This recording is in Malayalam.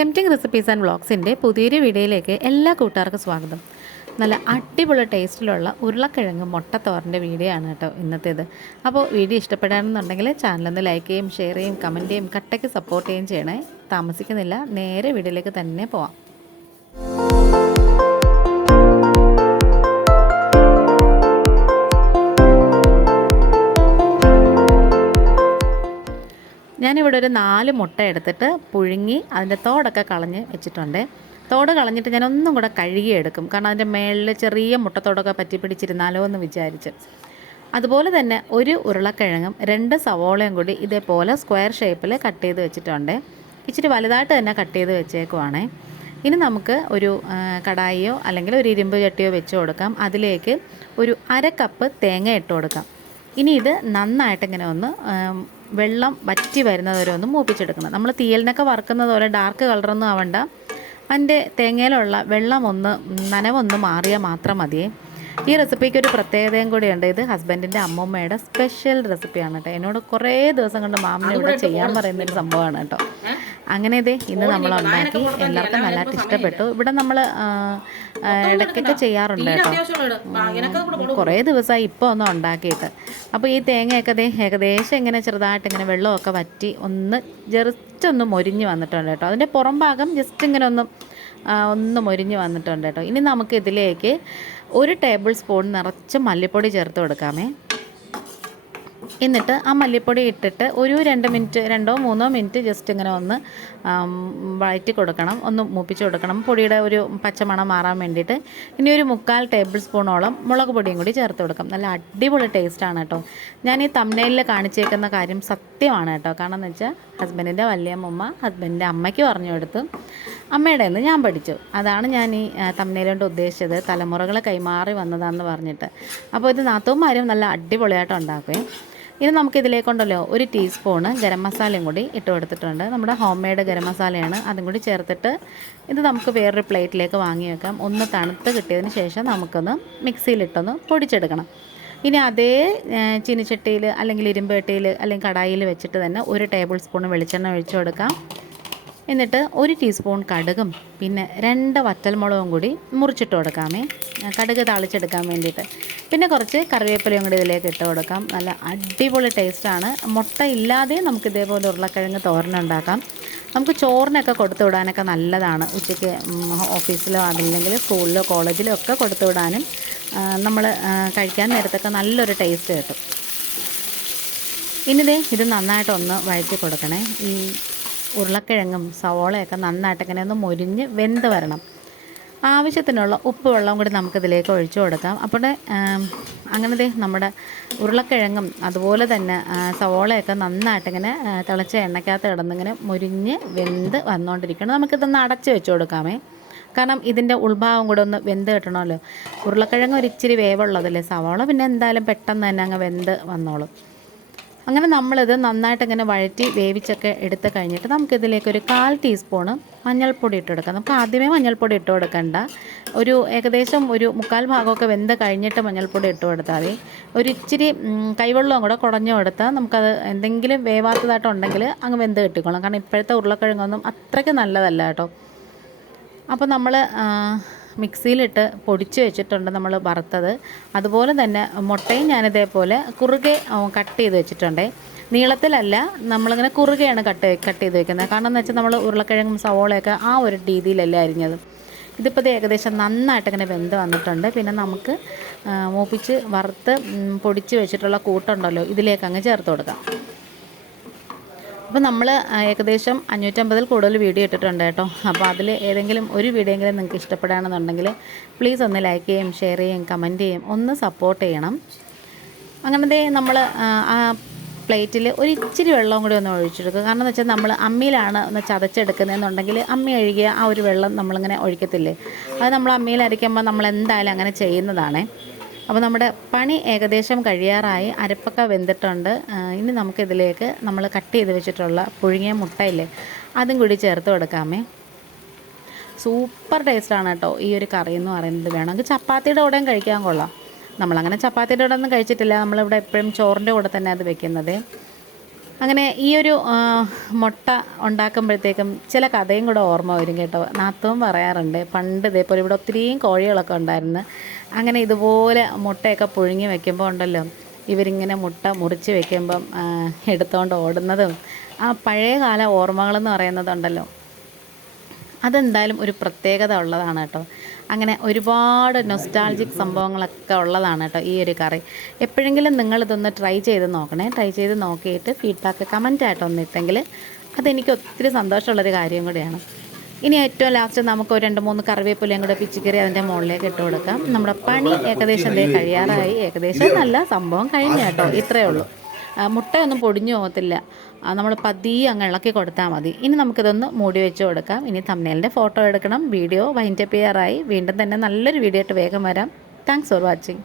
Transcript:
ടെംപ്റ്റിംഗ് റെസിപ്പീസ് ആൻഡ് വ്ളോഗ്സിൻ്റെ പുതിയൊരു വീഡിയോയിലേക്ക് എല്ലാ കൂട്ടുകാർക്കും സ്വാഗതം. നല്ല അടിപൊളി ടേസ്റ്റിലുള്ള ഉരുളക്കിഴങ്ങ് മുട്ടത്തോരൻ്റെ വീഡിയോ ആണ് കേട്ടോ ഇന്നത്തേത്. അപ്പോൾ വീഡിയോ ഇഷ്ടപ്പെടാണെന്നുണ്ടെങ്കിൽ ചാനലൊന്ന് ലൈക്ക് ചെയ്യും, ഷെയർ ചെയ്യും, കമൻറ്റ് ചെയ്യും, കട്ടയ്ക്ക് സപ്പോർട്ട് ചെയ്യുകയും ചെയ്യണേ. താമസിക്കുന്നില്ല, നേരെ വീഡിയോയിലേക്ക് തന്നെ പോവാം. ഞാനിവിടെ ഒരു 4 മുട്ട എടുത്തിട്ട് പുഴുങ്ങി അതിൻ്റെ തോടൊക്കെ കളഞ്ഞ് വെച്ചിട്ടുണ്ട്. തോട് കളഞ്ഞിട്ട് ഞാൻ ഒന്നും കൂടെ കഴുകിയെടുക്കും, കാരണം അതിൻ്റെ മേളിൽ ചെറിയ മുട്ടത്തോടൊക്കെ പറ്റി പിടിച്ചിരുന്നാലോ എന്ന് വിചാരിച്ച്. അതുപോലെ തന്നെ ഒരു ഉരുളക്കിഴങ്ങും 2 സവോളയും കൂടി ഇതേപോലെ സ്ക്വയർ ഷേപ്പിൽ കട്ട് ചെയ്ത് വെച്ചിട്ടുണ്ട്. ഇച്ചിരി വലുതായിട്ട് തന്നെ കട്ട് ചെയ്ത് വെച്ചേക്കുവാണേ. ഇനി നമുക്ക് ഒരു കടായിയോ അല്ലെങ്കിൽ ഒരു ഇരുമ്പ് ചട്ടിയോ വെച്ച് കൊടുക്കാം. അതിലേക്ക് ഒരു 1/2 കപ്പ് തേങ്ങ ഇട്ട് കൊടുക്കാം. ഇനി ഇത് നന്നായിട്ടിങ്ങനെ ഒന്ന് വെള്ളം വറ്റി വരുന്നത് വരെ ഒന്ന് മൂപ്പിച്ചെടുക്കണം. നമ്മൾ തീയലിനൊക്കെ വറുക്കുന്നത് പോലെ ഡാർക്ക് കളറൊന്നും ആവണ്ട. അതിൻ്റെ തേങ്ങയിലുള്ള വെള്ളം നനവൊന്ന് മാറിയാൽ മാത്രം മതിയേ. ഈ റെസിപ്പിക്ക് ഒരു പ്രത്യേകതയും കൂടിയുണ്ട്. ഇത് ഹസ്ബൻഡിൻ്റെ അമ്മൂമ്മയുടെ സ്പെഷ്യൽ റെസിപ്പിയാണ് കേട്ടോ. എന്നോട് കുറേ ദിവസം കൊണ്ട് മാമിനെ ഇവിടെ ചെയ്യാൻ പറയുന്നൊരു സംഭവമാണ് കേട്ടോ. അങ്ങനെ ഇതേ ഇന്ന് നമ്മൾ ഉണ്ടാക്കി, എല്ലാവർക്കും നല്ലതായിട്ട് ഇഷ്ടപ്പെട്ടു. ഇവിടെ നമ്മൾ ഇടയ്ക്കൊക്കെ ചെയ്യാറുണ്ട് കേട്ടോ. കുറേ ദിവസമായി ഇപ്പോൾ ഒന്നും ഉണ്ടാക്കിയിട്ട്. അപ്പോൾ ഈ തേങ്ങയൊക്കെ ഏകദേശം ഇങ്ങനെ ചെറുതായിട്ട് ഇങ്ങനെ വെള്ളമൊക്കെ വറ്റി ജസ്റ്റ് ഒന്ന് മൊരിഞ്ഞ് വന്നിട്ടുണ്ട് കേട്ടോ. അതിൻ്റെ പുറം ഭാഗം ജസ്റ്റ് ഇങ്ങനെ ഒന്ന് മൊരിഞ്ഞ് വന്നിട്ടുണ്ട് കേട്ടോ. ഇനി നമുക്ക് ഇതിലേക്ക് 1 ടേബിൾ സ്പൂൺ നിറച്ച് മല്ലിപ്പൊടി ചേർത്ത് കൊടുക്കാമേ. എന്നിട്ട് ആ മല്ലിപ്പൊടി ഇട്ടിട്ട് ഒരു 2 മിനിറ്റ് 2-3 മിനിറ്റ് ജസ്റ്റ് ഇങ്ങനെ ഒന്ന് വഴറ്റി കൊടുക്കണം, ഒന്ന് മൂപ്പിച്ച് കൊടുക്കണം, പൊടിയുടെ ഒരു പച്ചമണം മാറാൻ വേണ്ടിയിട്ട്. ഇനി ഒരു 1/4 ടേബിൾ സ്പൂണോളം മുളക് പൊടിയും കൂടി ചേർത്ത് കൊടുക്കാം. നല്ല അടിപൊളി ടേസ്റ്റാണ് കേട്ടോ. ഞാൻ ഈ തംബ്നെയിലിൽ കാണിച്ചേക്കുന്ന കാര്യം സത്യമാണ് കേട്ടോ. കാരണം എന്ന് വെച്ചാൽ ഹസ്ബൻഡിൻ്റെ വല്യമ്മ ഹസ്ബൻഡിൻ്റെ അമ്മയ്ക്ക് പറഞ്ഞു കൊടുത്തു, അമ്മയുടെ നിന്ന് ഞാൻ പഠിച്ചു. അതാണ് ഞാൻ ഈ തംബ്നെയിൽ കൊണ്ട് ഉദ്ദേശിച്ചത്, തലമുറകൾ കൈമാറി വന്നതാണെന്ന് പറഞ്ഞിട്ട്. അപ്പോൾ ഇത് നാത്തൂന്മാരും നല്ല അടിപൊളിയായിട്ട് ഉണ്ടാക്കുകയും. ഇനി നമുക്കിതിലേക്കുണ്ടല്ലോ 1 ടീസ്പൂണ് ഗരം മസാലയും കൂടി ഇട്ട് കൊടുത്തിട്ടുണ്ട്. നമ്മുടെ ഹോം മെയ്ഡ് ഗരം മസാലയാണ്. അതും കൂടി ചേർത്തിട്ട് ഇത് നമുക്ക് വേറൊരു പ്ലേറ്റിലേക്ക് വാങ്ങി വെക്കാം. ഒന്ന് തണുത്ത് കിട്ടിയതിന് ശേഷം നമുക്കൊന്ന് മിക്സിയിലിട്ടൊന്ന് പൊടിച്ചെടുക്കണം. ഇനി അതേ ചീനിച്ചട്ടിയിൽ അല്ലെങ്കിൽ ഇരുമ്പ് ചട്ടിയിൽ അല്ലെങ്കിൽ കടായിൽ വെച്ചിട്ട് തന്നെ 1 ടേബിൾ സ്പൂൺ വെളിച്ചെണ്ണ ഒഴിച്ചു കൊടുക്കാം. എന്നിട്ട് 1 ടീസ്പൂൺ കടുകും പിന്നെ 2 വറ്റൽമുളകും കൂടി മുറിച്ചിട്ട് കൊടുക്കാമേ, കടുക് താളിച്ചെടുക്കാൻ വേണ്ടിയിട്ട്. പിന്നെ കുറച്ച് കറിവേപ്പിലയും കൂടി ഇതിലേക്ക് ഇട്ട് കൊടുക്കാം. നല്ല അടിപൊളി ടേസ്റ്റാണ്. മുട്ട ഇല്ലാതെ നമുക്ക് ഇതേപോലെ ഉരുളക്കിഴങ്ങ് തോരനുണ്ടാക്കാം. നമുക്ക് ചോറിനൊക്കെ കൊടുത്തു വിടാനൊക്കെ നല്ലതാണ്. ഉച്ചയ്ക്ക് ഓഫീസിലോ അതല്ലെങ്കിൽ സ്കൂളിലോ കോളേജിലോ ഒക്കെ കൊടുത്തു വിടാനും നമ്മൾ കഴിക്കാൻ നേരത്തൊക്കെ നല്ലൊരു ടേസ്റ്റ് കിട്ടും. ഇനി ഇത് നന്നായിട്ടൊന്ന് വഴറ്റി കൊടുക്കണേ. ഈ ഉരുളക്കിഴങ്ങും സവോളയൊക്കെ നന്നായിട്ട് ഇങ്ങനെ ഒന്ന് മൊരിഞ്ഞ് വെന്ത് വരണം. ആവശ്യത്തിനുള്ള ഉപ്പ് വെള്ളം കൂടി നമുക്കിതിലേക്ക് ഒഴിച്ചു കൊടുക്കാം. അപ്പോൾ അങ്ങനെ നമ്മുടെ ഉരുളക്കിഴങ്ങും അതുപോലെ തന്നെ സവോളയൊക്കെ നന്നായിട്ടിങ്ങനെ തിളച്ച എണ്ണയ്ക്കകത്ത് കിടന്നിങ്ങനെ മൊരിഞ്ഞ് വെന്ത് വന്നുകൊണ്ടിരിക്കണം. നമുക്കിതൊന്ന് അടച്ച് വെച്ച് കൊടുക്കാമേ, കാരണം ഇതിൻ്റെ ഉൾഭാഗം കൂടെ ഒന്ന് വെന്ത് കിട്ടണമല്ലോ. ഉരുളക്കിഴങ്ങ് ഒരിച്ചിരി വേവുള്ളതല്ലേ, സവോള പിന്നെ എന്തായാലും പെട്ടെന്ന് തന്നെ അങ്ങ് വെന്ത് വന്നോളും. അങ്ങനെ നമ്മളിത് നന്നായിട്ടിങ്ങനെ വഴറ്റി വേവിച്ചൊക്കെ എടുത്ത് കഴിഞ്ഞിട്ട് നമുക്കിതിലേക്കൊരു 1/4 ടീസ്പൂണ് മഞ്ഞൾപ്പൊടി ഇട്ട് കൊടുക്കാം. നമുക്ക് ആദ്യമേ മഞ്ഞൾപ്പൊടി ഇട്ട് കൊടുക്കണ്ട, ഏകദേശം ഒരു 1/4 ഭാഗമൊക്കെ വെന്ത് കഴിഞ്ഞിട്ട് മഞ്ഞൾപ്പൊടി ഇട്ട് കൊടുത്താൽ മതി. ഒരു ഇച്ചിരി കൈവെള്ളവും കൂടെ കുടഞ്ഞു കൊടുത്താൽ നമുക്കത് എന്തെങ്കിലും വേവാത്തതായിട്ടുണ്ടെങ്കിൽ അങ്ങ് വെന്ത് കിട്ടിക്കോളും. കാരണം ഇപ്പോഴത്തെ ഉരുളക്കിഴങ്ങൊന്നും അത്രയ്ക്ക് നല്ലതല്ല കേട്ടോ. അപ്പോൾ നമ്മൾ മിക്സിയിലിട്ട് പൊടിച്ച് വെച്ചിട്ടുണ്ട് നമ്മൾ വറുത്തത്. അതുപോലെ തന്നെ മുട്ടയും ഞാനിതേപോലെ കുറുകെ കട്ട് ചെയ്ത് വെച്ചിട്ടുണ്ട്. നീളത്തിലല്ല, നമ്മളിങ്ങനെ കുറുകയാണ് കട്ട് ചെയ്ത് വെക്കുന്നത്. കാരണം എന്ന് വെച്ചാൽ നമ്മൾ ഉരുളക്കിഴങ്ങും സവോളയൊക്കെ ആ ഒരു രീതിയിലല്ല അരിഞ്ഞത്. ഇതിപ്പോൾ ഏകദേശം നന്നായിട്ടിങ്ങനെ വെന്ത് വന്നിട്ടുണ്ട്. പിന്നെ നമുക്ക് മൂപ്പിച്ച് വറുത്ത് പൊടിച്ച് വെച്ചിട്ടുള്ള കൂട്ടുണ്ടല്ലോ, ഇതിലേക്ക് അങ്ങ് ചേർത്ത് കൊടുക്കാം. അപ്പോൾ നമ്മൾ ഏകദേശം 550 കൂടുതൽ വീഡിയോ ഇട്ടിട്ടുണ്ട് കേട്ടോ. അപ്പോൾ അതിൽ ഏതെങ്കിലും ഒരു വീഡിയോയെങ്കിലും നിങ്ങൾക്ക് ഇഷ്ടപ്പെടുകയാണെന്നുണ്ടെങ്കിൽ പ്ലീസ് ഒന്ന് ലൈക്ക് ചെയ്യും, ഷെയർ ചെയ്യും, കമൻറ്റ് ചെയ്യും, ഒന്ന് സപ്പോർട്ട് ചെയ്യണം. അങ്ങനത്തെ നമ്മൾ ആ പ്ലേറ്റിൽ ഒരു ഇച്ചിരി വെള്ളവും കൂടി ഒന്ന് ഒഴിച്ചെടുക്കുക. കാരണം എന്ന് വെച്ചാൽ നമ്മൾ അമ്മിയിലാണ് ഒന്ന് ചതച്ചെടുക്കുന്നതെന്നുണ്ടെങ്കിൽ അമ്മി ഒഴുകിയ ആ ഒരു വെള്ളം നമ്മളിങ്ങനെ ഒഴിക്കത്തില്ലേ, അത് നമ്മൾ അമ്മിയിൽ അരയ്ക്കുമ്പോൾ നമ്മൾ എന്തായാലും അങ്ങനെ ചെയ്യുന്നതാണേ. അപ്പോൾ നമ്മുടെ പണി ഏകദേശം കഴിയാറായി, അരപ്പൊക്കെ വെന്തിട്ടുണ്ട്. ഇനി നമുക്കിതിലേക്ക് നമ്മൾ കട്ട് ചെയ്ത് വെച്ചിട്ടുള്ള പുഴുങ്ങിയ മുട്ടയില്ലേ, അതും കൂടി ചേർത്ത് കൊടുക്കാമേ. സൂപ്പർ ടേസ്റ്റാണ് കേട്ടോ ഈ ഒരു കറി എന്ന് പറയുന്നത്. വേണമെങ്കിൽ ചപ്പാത്തിയുടെ കൂടെയും കഴിക്കാൻ കൊള്ളാം. നമ്മളങ്ങനെ ചപ്പാത്തിയുടെ കൂടെ ഒന്നും കഴിച്ചിട്ടില്ല, നമ്മളിവിടെ എപ്പോഴും ചോറിൻ്റെ കൂടെ തന്നെ അത് വെക്കുന്നത്. അങ്ങനെ ഈ ഒരു മുട്ട ഉണ്ടാക്കുമ്പോഴത്തേക്കും ചില കഥയും കൂടെ ഓർമ്മ വരും കേട്ടോ. നാത്തൂൻ പറയാറുണ്ട്, പണ്ട് ഇതേപോലെ ഇവിടെ ഒത്തിരിയും കോഴികളൊക്കെ ഉണ്ടായിരുന്നു. അങ്ങനെ ഇതുപോലെ മുട്ടയൊക്കെ പുഴുങ്ങി വെക്കുമ്പോൾ ഉണ്ടല്ലോ, ഇവരിങ്ങനെ മുട്ട മുറിച്ച് വെക്കുമ്പം എടുത്തുകൊണ്ട് ഓടുന്നതും ആ പഴയ കാല ഓർമ്മകളെന്ന് പറയുന്നതുണ്ടല്ലോ, അതെന്തായാലും ഒരു പ്രത്യേകത ഉള്ളതാണ് കേട്ടോ. അങ്ങനെ ഒരുപാട് നൊസ്റ്റാൾജിക് സംഭവങ്ങളൊക്കെ ഉള്ളതാണ് കേട്ടോ ഈ ഒരു കറി. എപ്പോഴെങ്കിലും നിങ്ങളിതൊന്ന് ട്രൈ ചെയ്ത് നോക്കണേ. ട്രൈ ചെയ്ത് നോക്കിയിട്ട് ഫീഡ്ബാക്ക് കമൻറ്റായിട്ട് ഒന്നിട്ടെങ്കിൽ അതെനിക്ക് ഒത്തിരി സന്തോഷമുള്ളൊരു കാര്യം കൂടിയാണ്. ഇനി ഏറ്റവും ലാസ്റ്റ് നമുക്ക് ഒരു 2-3 കറിവേപ്പിലയും കൂടെ പിച്ചിക്കറി അതിൻ്റെ മുകളിലേക്ക് ഇട്ട് കൊടുക്കാം. നമ്മുടെ പണി ഏകദേശം കഴിയാറായി. ഏകദേശം നല്ല സംഭവം കഴിഞ്ഞ കേട്ടോ. ഇത്രയേ ഉള്ളൂ. മുട്ടയൊന്നും പൊടിഞ്ഞു പോകത്തില്ല. നമ്മൾ പതിയെ അങ്ങ് ഇളക്കി കൊടുത്താൽ മതി. ഇനി നമുക്കിതൊന്ന് മൂടി വെച്ച് കൊടുക്കാം. ഇനി തംബ്നെയിലിൻ്റെ ഫോട്ടോ എടുക്കണം. വീഡിയോ വൈൻഡപ്പ് ചെയ്യാറായി. വീണ്ടും തന്നെ നല്ലൊരു വീഡിയോ ആയിട്ട് വേഗം വരാം. Thanks for watching.